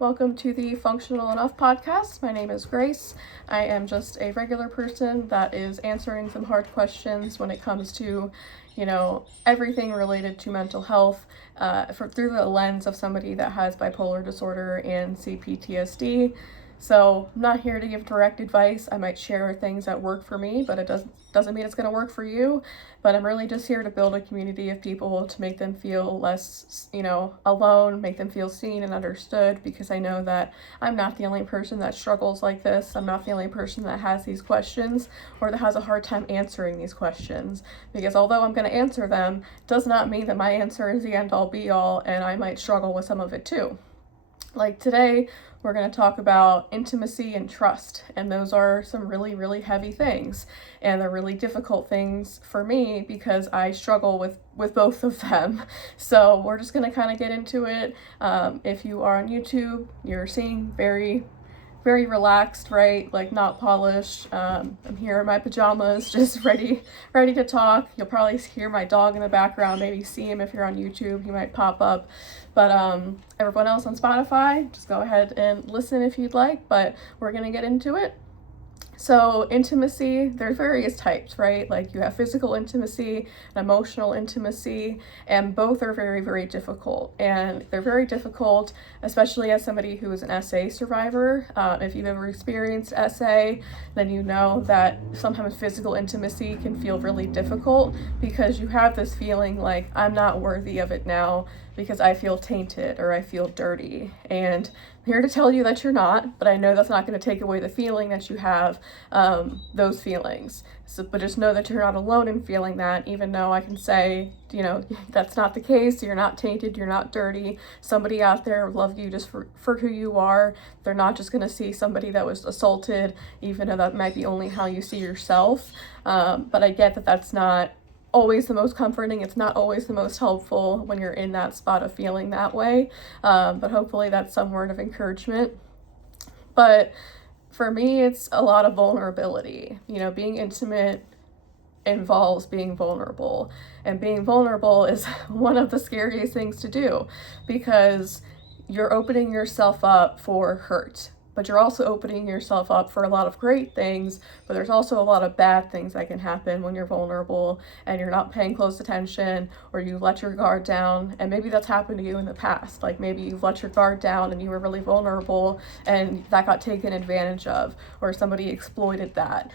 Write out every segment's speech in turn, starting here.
Welcome to the Functional Enough podcast. My name is Grace. I am just a regular person that is answering some hard questions when it comes to, everything related to mental health through the lens of somebody that has bipolar disorder and CPTSD. So I'm not here to give direct advice. I might share things that work for me, but it doesn't mean it's going to work for you. But I'm really just here to build a community of people to make them feel less, alone, make them feel seen and understood, because I know that I'm not the only person that struggles like this. I'm not the only person that has these questions or that has a hard time answering these questions. Because although I'm going to answer them, does not mean that my answer is the end all be all, and I might struggle with some of it too. Like today, we're going to talk about intimacy and trust, and those are some really, really heavy things, and they're really difficult things for me because I struggle with both of them. So we're just going to kind of get into it. If you are on YouTube, you're seeing very relaxed, right? Like not polished. I'm here in my pajamas, just ready to talk. You'll probably hear my dog in the background, maybe see him if you're on YouTube, he might pop up. But everyone else on Spotify, just go ahead and listen if you'd like, but we're gonna get into it. So intimacy, there's various types, right? Like you have physical intimacy and emotional intimacy, and both are very, very difficult. And they're very difficult, especially as somebody who is an SA survivor. If you've ever experienced SA, then you know that sometimes physical intimacy can feel really difficult because you have this feeling like, I'm not worthy of it now because I feel tainted or I feel dirty. And I'm here to tell you that you're not, but I know that's not going to take away the feeling that you have, those feelings. But just know that you're not alone in feeling that, even though I can say, that's not the case. You're not tainted. You're not dirty. Somebody out there will love you just for who you are. They're not just going to see somebody that was assaulted, even though that might be only how you see yourself. But I get that that's not always the most comforting. It's not always the most helpful when you're in that spot of feeling that way. But hopefully that's some word of encouragement. But for me, it's a lot of vulnerability. Being intimate involves being vulnerable, and being vulnerable is one of the scariest things to do because you're opening yourself up for hurt. But you're also opening yourself up for a lot of great things, but there's also a lot of bad things that can happen when you're vulnerable and you're not paying close attention, or you let your guard down. And maybe that's happened to you in the past. Like maybe you've let your guard down and you were really vulnerable and that got taken advantage of, or somebody exploited that.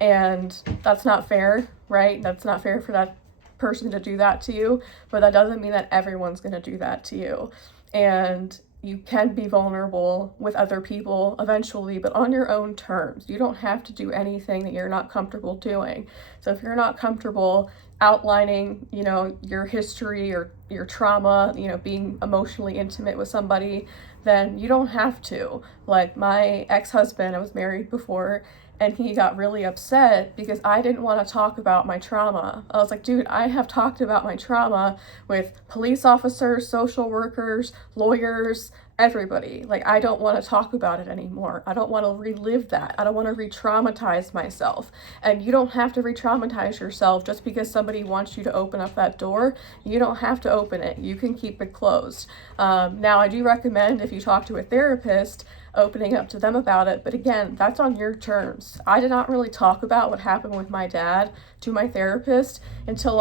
And that's not fair, right? That's not fair for that person to do that to you, but that doesn't mean that everyone's going to do that to you. And you can be vulnerable with other people eventually, but on your own terms. You don't have to do anything that you're not comfortable doing. So if you're not comfortable outlining, your history or your trauma, being emotionally intimate with somebody, then you don't have to. Like my ex-husband, I was married before, and he got really upset because I didn't want to talk about my trauma. I was like, dude, I have talked about my trauma with police officers, social workers, lawyers, everybody. Like, I don't want to talk about it anymore. I don't want to relive that. I don't want to re-traumatize myself. And you don't have to re-traumatize yourself just because somebody wants you to open up that door. You don't have to open it. You can keep it closed. Now, I do recommend if you talk to a therapist, opening up to them about it. But again, that's on your terms. I did not really talk about what happened with my dad to my therapist until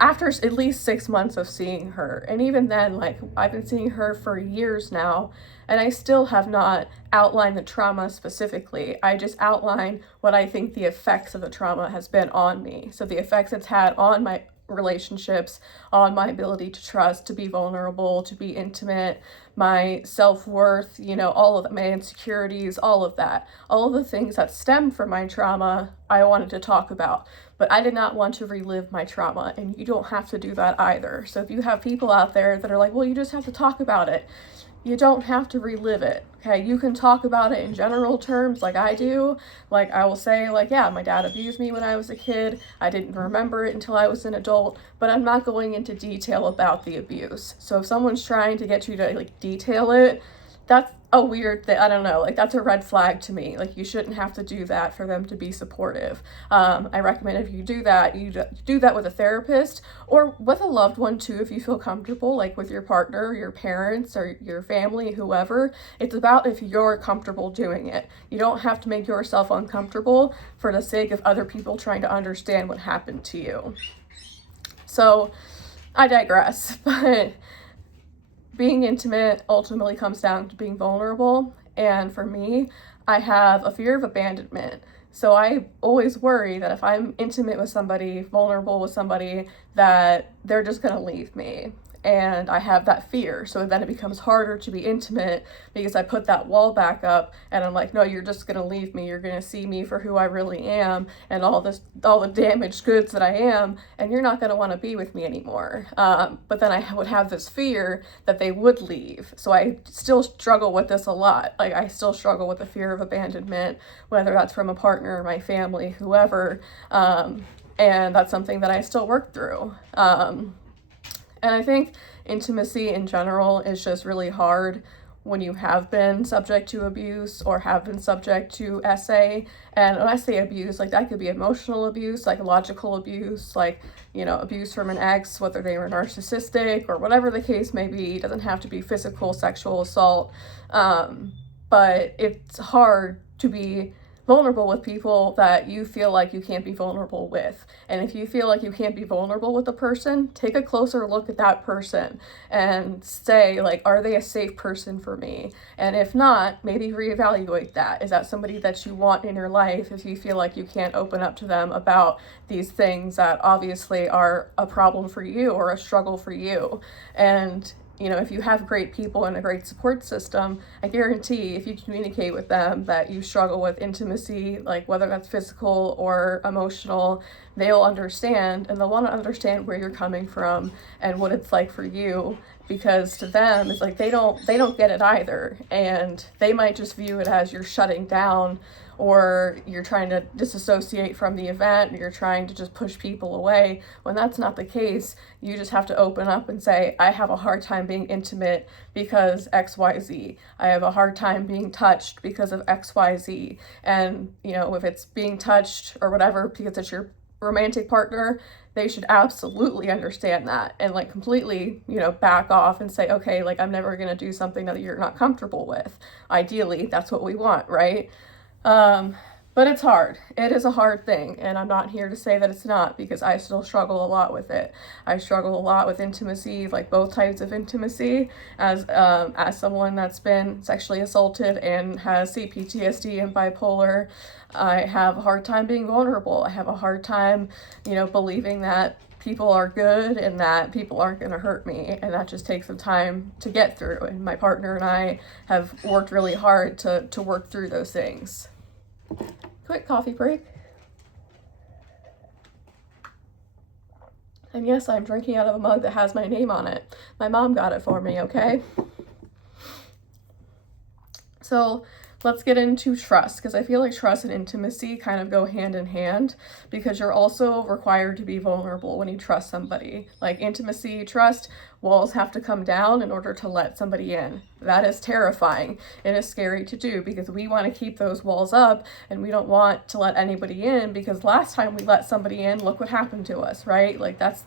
after at least 6 months of seeing her. And even then, I've been seeing her for years now, and I still have not outlined the trauma specifically. I just outline what I think the effects of the trauma has been on me. So the effects it's had on my relationships, on my ability to trust, to be vulnerable, to be intimate, my self-worth, all of that, my insecurities, all of that, all of the things that stem from my trauma, I wanted to talk about. But I did not want to relive my trauma, and you don't have to do that either. So if you have people out there that are like, well, you just have to talk about it, you don't have to relive it, okay? You can talk about it in general terms like I do. Like I will say, yeah, my dad abused me when I was a kid. I didn't remember it until I was an adult, but I'm not going into detail about the abuse. So if someone's trying to get you to detail it, that's a weird thing. I don't know, like that's a red flag to me. Like you shouldn't have to do that for them to be supportive. I recommend if you do that, you do that with a therapist or with a loved one too, if you feel comfortable, like with your partner, your parents, or your family, whoever. It's about if you're comfortable doing it. You don't have to make yourself uncomfortable for the sake of other people trying to understand what happened to you. So I digress, but being intimate ultimately comes down to being vulnerable. And for me, I have a fear of abandonment. So I always worry that if I'm intimate with somebody, vulnerable with somebody, that they're just going to leave me. And I have that fear. So then it becomes harder to be intimate because I put that wall back up and I'm like, no, you're just going to leave me. You're going to see me for who I really am and all the damaged goods that I am, and you're not going to want to be with me anymore. But then I would have this fear that they would leave. So I still struggle with this a lot. Like I still struggle with the fear of abandonment, whether that's from a partner, my family, whoever. And that's something that I still work through. And I think intimacy in general is just really hard when you have been subject to abuse or have been subject to SA. And when I say abuse, like that could be emotional abuse, psychological abuse, like, you know, abuse from an ex, whether they were narcissistic or whatever the case may be. It doesn't have to be physical, sexual assault. But it's hard to be vulnerable with people that you feel like you can't be vulnerable with. And if you feel like you can't be vulnerable with a person, take a closer look at that person and say, like, are they a safe person for me? And if not, maybe reevaluate that. Is that somebody that you want in your life if you feel like you can't open up to them about these things that obviously are a problem for you or a struggle for you? And you know, if you have great people and a great support system, I guarantee if you communicate with them that you struggle with intimacy, like whether that's physical or emotional, they'll understand, and they'll want to understand where you're coming from and what it's like for you, because to them it's like they don't get it either, and they might just view it as you're shutting down or you're trying to disassociate from the event, or you're trying to just push people away, when that's not the case. You just have to open up and say, I have a hard time being intimate because XYZ. I have a hard time being touched because of XYZ. And, you know, if it's being touched or whatever because it's your romantic partner, they should absolutely understand that and like completely, you know, back off and say, okay, like I'm never going to do something that you're not comfortable with. Ideally, that's what we want, right? But it's hard. It is a hard thing, and I'm not here to say that it's not, because I still struggle a lot with it. I struggle a lot with intimacy, like both types of intimacy, as someone that's been sexually assaulted and has CPTSD and bipolar. I have a hard time being vulnerable. I have a hard time, you know, believing that people are good and that people aren't going to hurt me, and that just takes some time to get through, and my partner and I have worked really hard to work through those things. Quick coffee break. And yes, I'm drinking out of a mug that has my name on it. My mom got it for me, okay? So let's get into trust, because I feel like trust and intimacy kind of go hand in hand, because you're also required to be vulnerable when you trust somebody. Like intimacy, trust, walls have to come down in order to let somebody in. That is terrifying. It is scary to do because we want to keep those walls up and we don't want to let anybody in, because last time we let somebody in, look what happened to us, right? Like that's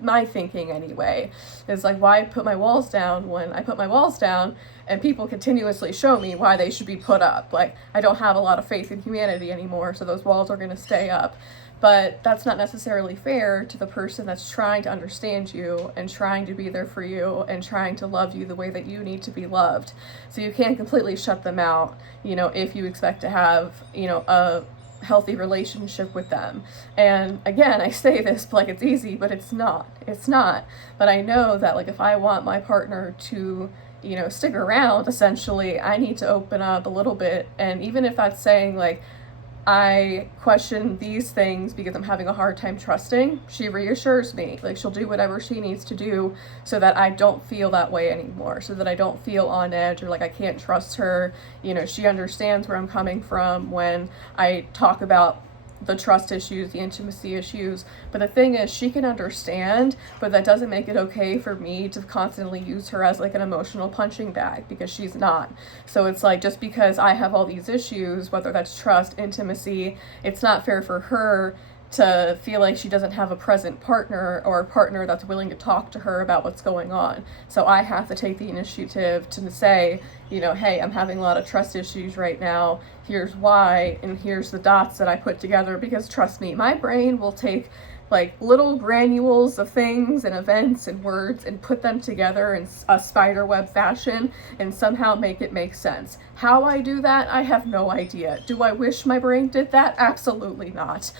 my thinking anyway. It's like, why put my walls down when I put my walls down and people continuously show me why they should be put up? Like I don't have a lot of faith in humanity anymore, so those walls are going to stay up. But that's not necessarily fair to the person that's trying to understand you and trying to be there for you and trying to love you the way that you need to be loved. So you can't completely shut them out, you know, if you expect to have, you know, a healthy relationship with them. And again, I say this like it's easy, but it's not. It's not. But I know that like if I want my partner to, you know, stick around, essentially, I need to open up a little bit. And even if that's saying like, I question these things because I'm having a hard time trusting, she reassures me. Like she'll do whatever she needs to do so that I don't feel that way anymore, so that I don't feel on edge or like I can't trust her. You know, she understands where I'm coming from when I talk about the trust issues, the intimacy issues. But the thing is, she can understand, but that doesn't make it okay for me to constantly use her as like an emotional punching bag, because she's not. So it's like, just because I have all these issues, whether that's trust, intimacy, it's not fair for her to feel like she doesn't have a present partner, or a partner that's willing to talk to her about what's going on. So I have to take the initiative to say, you know, hey, I'm having a lot of trust issues right now. Here's why, and here's the dots that I put together, because trust me, my brain will take like little granules of things and events and words and put them together in a spider web fashion and somehow make it make sense. How I do that, I have no idea. Do I wish my brain did that? Absolutely not.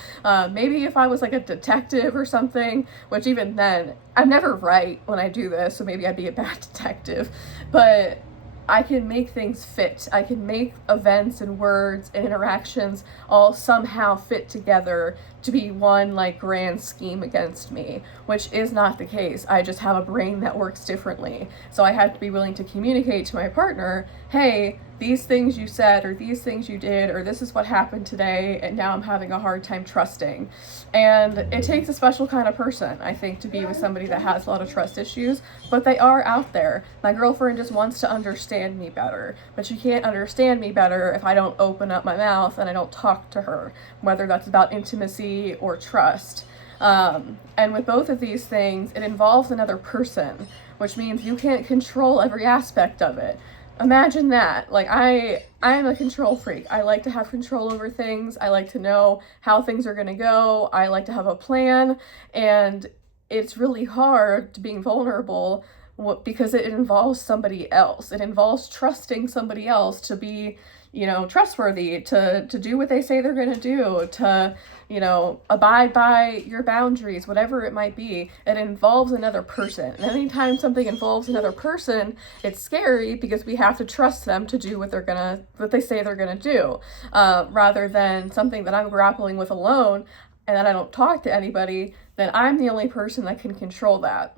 Maybe if I was like a detective or something, which even then, I never write when I do this, so maybe I'd be a bad detective. But I can make things fit. I can make events and words and interactions all somehow fit together to be one like grand scheme against me, which is not the case. I just have a brain that works differently. So I have to be willing to communicate to my partner, hey, these things you said, or these things you did, or this is what happened today, and now I'm having a hard time trusting. And it takes a special kind of person, I think, to be with somebody that has a lot of trust issues, but they are out there. My girlfriend just wants to understand me better, but she can't understand me better if I don't open up my mouth and I don't talk to her, whether that's about intimacy or trust. And with both of these things, it involves another person, which means you can't control every aspect of it. Imagine that. Like, I'm a control freak. I like to have control over things. I like to know how things are going to go. I like to have a plan. And it's really hard to being vulnerable because it involves somebody else. It involves trusting somebody else to be, you know, trustworthy, to do what they say they're going to do, to, you know, abide by your boundaries, whatever it might be. It involves another person. And anytime something involves another person, it's scary because we have to trust them to do what they say they're gonna do, rather than something that I'm grappling with alone and that I don't talk to anybody. Then I'm the only person that can control that.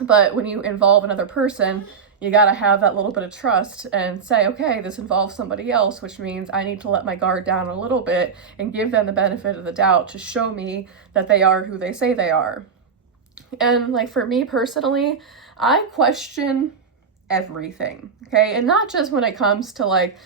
But when you involve another person, you gotta have that little bit of trust and say, okay, this involves somebody else, which means I need to let my guard down a little bit and give them the benefit of the doubt to show me that they are who they say they are. And like for me personally, I question everything, okay? And not just when it comes to like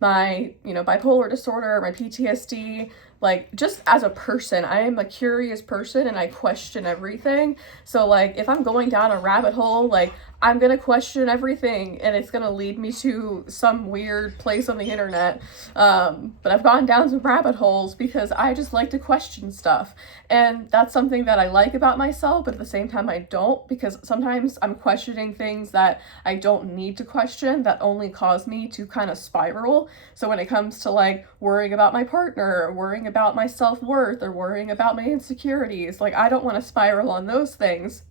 my, you know, bipolar disorder, my PTSD, like just as a person, I am a curious person and I question everything. So like if I'm going down a rabbit hole, like I'm gonna question everything and it's gonna lead me to some weird place on the internet. But I've gone down some rabbit holes because I just like to question stuff. And that's something that I like about myself, but at the same time I don't, because sometimes I'm questioning things that I don't need to question that only cause me to kind of spiral. So when it comes to like worrying about my partner, or worrying about my self-worth, or worrying about my insecurities, like I don't want to spiral on those things.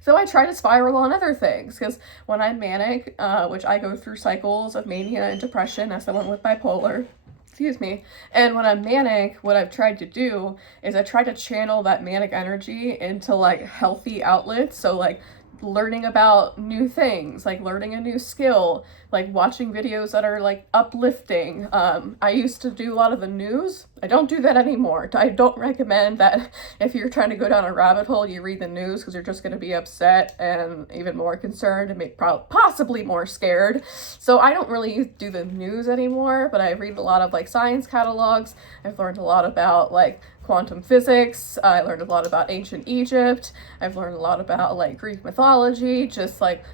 So I try to spiral on other things, because when I'm manic, which I go through cycles of mania and depression as someone with bipolar, excuse me, and when I'm manic, what I've tried to do is I try to channel that manic energy into like healthy outlets. So like learning about new things, like learning a new skill, like watching videos that are like uplifting. I used to do a lot of the news. I don't do that anymore. I don't recommend that if you're trying to go down a rabbit hole, you read the news, because you're just going to be upset and even more concerned and possibly more scared. So I don't really do the news anymore, but I read a lot of like science catalogs. I've learned a lot about like quantum physics. I learned a lot about ancient Egypt. I've learned a lot about like Greek mythology, just like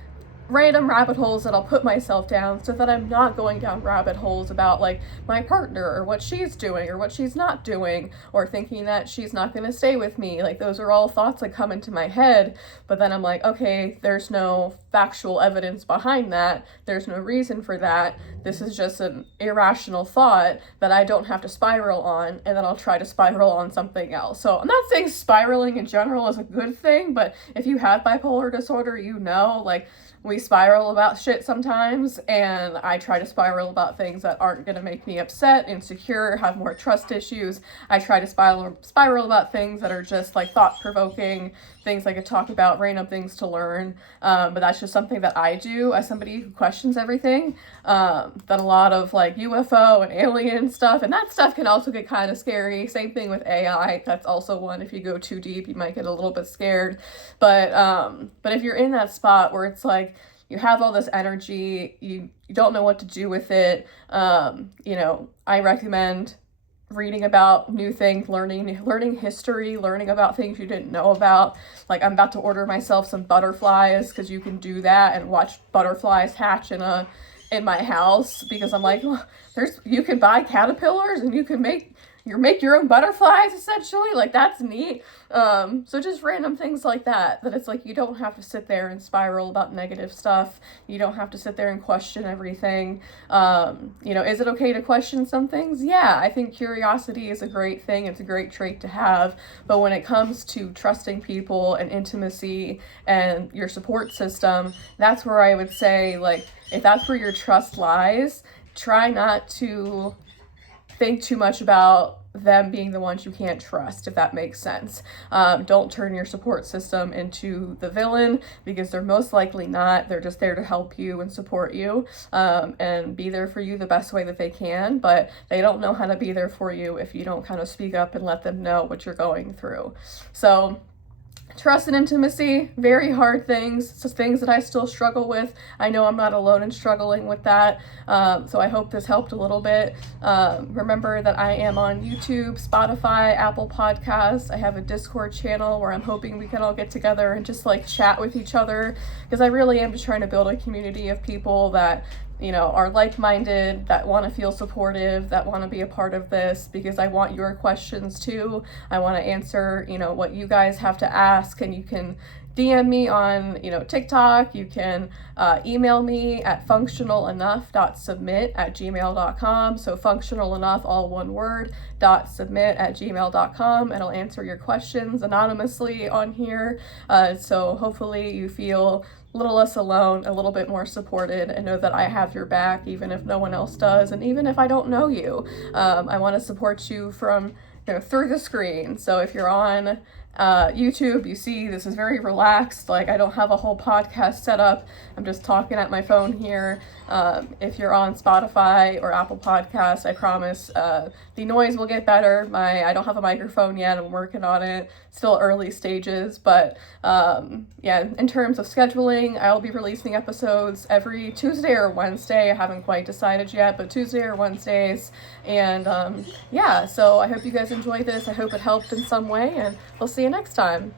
random rabbit holes that I'll put myself down so that I'm not going down rabbit holes about like my partner or what she's doing or what she's not doing, or thinking that she's not going to stay with me. Like those are all thoughts that come into my head, but then I'm like, okay, there's no factual evidence behind that. There's no reason for that. This is just an irrational thought that I don't have to spiral on, and then I'll try to spiral on something else. So I'm not saying spiraling in general is a good thing, but if you have bipolar disorder, you know, like we spiral about shit sometimes, and I try to spiral about things that aren't going to make me upset, insecure, have more trust issues. I try to spiral about things that are just like thought-provoking, things I could talk about, random things to learn. But that's just something that I do as somebody who questions everything. That a lot of like UFO and alien stuff, and that stuff can also get kind of scary. Same thing with AI. That's also one, if you go too deep, you might get a little bit scared. But if you're in that spot where it's like, you have all this energy, you don't know what to do with it, I recommend reading about new things, learning history, learning about things you didn't know about. Like, I'm about to order myself some butterflies, because you can do that and watch butterflies hatch in my house, because I'm like, well, you can buy caterpillars and you can make your own butterflies, essentially. Like, that's neat. So just random things like that it's like, you don't have to sit there and spiral about negative stuff. You don't have to sit there and question everything. Is it okay to question some things? Yeah, I think curiosity is a great thing. It's a great trait to have. But when it comes to trusting people and intimacy and your support system, that's where I would say, like, if that's where your trust lies, try not to think too much about them being the ones you can't trust, if that makes sense. Don't turn your support system into the villain, because they're most likely not. They're just there to help you and support you, and be there for you the best way that they can, but they don't know how to be there for you if you don't kind of speak up and let them know what you're going through. So trust and intimacy, very hard things. So things that I still struggle with. I know I'm not alone in struggling with that. So I hope this helped a little bit. Remember that I am on YouTube, Spotify, Apple Podcasts. I have a Discord channel where I'm hoping we can all get together and just like chat with each other, because I really am just trying to build a community of people that are like-minded, that want to feel supportive, that want to be a part of this, because I want your questions too. I want to answer, what you guys have to ask, and you can DM me on, TikTok. You can email me at functionalenough.submit@gmail.com. So functionalenough, all one word, .submit@gmail.com, and I'll answer your questions anonymously on here. So hopefully you feel a little less alone, a little bit more supported, and know that I have your back, even if no one else does, and even if I don't know you. I want to support you from through the screen. So if you're on YouTube, you see this is very relaxed. Like, I don't have a whole podcast set up. I'm just talking at my phone here. If you're on Spotify or Apple Podcasts, I promise the noise will get better. I don't have a microphone yet. I'm working on it. Still early stages, but in terms of scheduling, I'll be releasing episodes every Tuesday or Wednesday. I haven't quite decided yet, but Tuesday or Wednesdays. And so I hope you guys enjoyed this. I hope it helped in some way, and we'll see you next time.